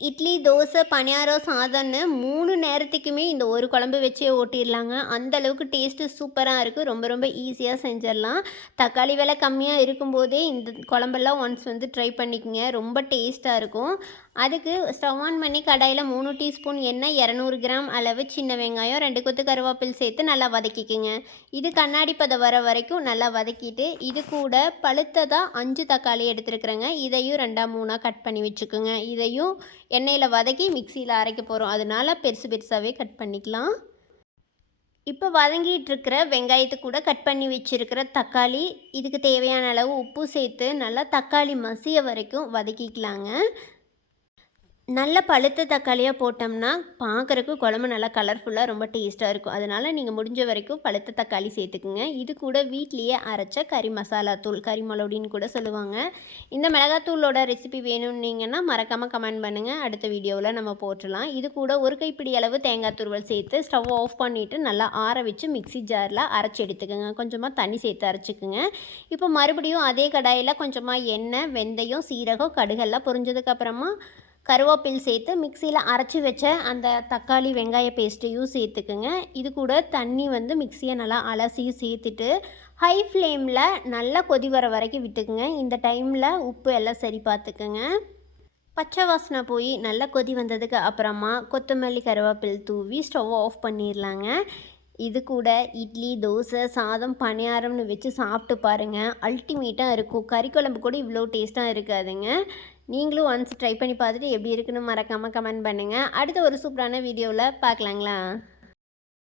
இட்லி தோசை பணியாரம் சாதம்னு மூணு நேரத்துக்குமே இந்த ஒரு குழம்பு வச்சே ஓட்டிடலாங்க. அந்த அளவுக்கு டேஸ்ட்டு சூப்பராக இருக்குது ரொம்ப ரொம்ப ஈஸியாக செஞ்சிடலாம். தக்காளி விலை கம்மியாக இருக்கும்போதே இந்த குழம்பெல்லாம் ஒன்ஸ் வந்து ட்ரை பண்ணிக்கோங்க. ரொம்ப டேஸ்ட்டாக இருக்கும். அதுக்கு ஸ்டவ் ஆன் பண்ணி கடாயில் மூணு டீஸ்பூன் எண்ணெய் இரநூறு கிராம் அளவு சின்ன வெங்காயம் ரெண்டு கொத்து கருவேப்பில் சேர்த்து நல்லா வதக்கிக்கோங்க. இது கண்ணாடி பதம் வர வரைக்கும் நல்லா வதக்கிட்டு இது கூட பழுத்ததாக அஞ்சு தக்காளி எடுத்துருக்குறேங்க. இதையும் ரெண்டாக மூணாக கட் பண்ணி வச்சுக்கோங்க. இதையும் எண்ணெயில் வதக்கி மிக்சியில் அரைக்க போகிறோம். அதனால பெருசு பெருசாகவே கட் பண்ணிக்கலாம். இப்போ வதங்கிட்டு இருக்கிற வெங்காயத்தை கூட கட் பண்ணி வச்சுருக்கிற தக்காளி இதுக்கு தேவையான அளவு உப்பு சேர்த்து நல்லா தக்காளி மசிய வரைக்கும் வதக்கிக்கலாங்க. நல்ல பழுத்த தக்காளியாக போட்டோம்னா பார்க்குறக்கு குழம்பு நல்லா கலர்ஃபுல்லாக ரொம்ப டேஸ்ட்டாக இருக்கும். அதனால் நீங்கள் முடிஞ்ச வரைக்கும் பழுத்த தக்காளி சேர்த்துக்குங்க. இது கூட வீட்லேயே அரைச்ச கறி மசாலா தூள் கறி மலோடின்னு கூட சொல்லுவாங்க. இந்த மிளகாத்தூளோட ரெசிபி வேணும்னீங்கன்னா மறக்காமல் கமெண்ட் பண்ணுங்கள் அடுத்த வீடியோவில் நம்ம போட்டுடலாம் இது கூட ஒரு கைப்பிடி அளவு தேங்காய் துருவல் சேர்த்து ஸ்டவ் ஆஃப் பண்ணிவிட்டு நல்லா ஆற வச்சு மிக்ஸி ஜாரில் அரைச்சி எடுத்துக்கோங்க. கொஞ்சமாக தண்ணி சேர்த்து அரைச்சிக்குங்க. இப்போ மறுபடியும் அதே கடாயில் கொஞ்சமாக எண்ணெய் வெந்தயம் சீரகம் கடுகெல்லாம் பொரிஞ்சதுக்கப்புறமா கருவேப்பில் சேர்த்து மிக்சியில் அரைச்சி வச்ச அந்த தக்காளி வெங்காய பேஸ்ட்டையும் சேர்த்துக்குங்க. இது கூட தண்ணி வந்து மிக்சியை நல்லா அலசி சேர்த்துட்டு ஹை ஃப்ளேமில் நல்லா கொதி வர வரைக்கும் விட்டுக்குங்க. இந்த டைமில் உப்பு எல்லாம் சரி பார்த்துக்குங்க. பச்சை வாசனை போய் நல்லா கொதி வந்ததுக்கு அப்புறமா கொத்தமல்லி கருவேப்பில் தூவி ஸ்டவ் ஆஃப் பண்ணிடலாங்க இது கூட இட்லி தோசை சாதம் பணியாரம்னு வச்சு சாப்பிட்டு பாருங்கள் அல்டிமேட்டாக இருக்கும். கறி குழம்பு கூட இவ்வளோ டேஸ்ட்டாக இருக்காதுங்க. நீங்களும் ஒன்ஸ் ட்ரை பண்ணி பார்த்துட்டு எப்படி இருக்குன்னு மறக்காமல் கமெண்ட் பண்ணுங்கள் அடுத்த ஒரு சூப்பரான வீடியோவில் பார்க்கலாங்களா?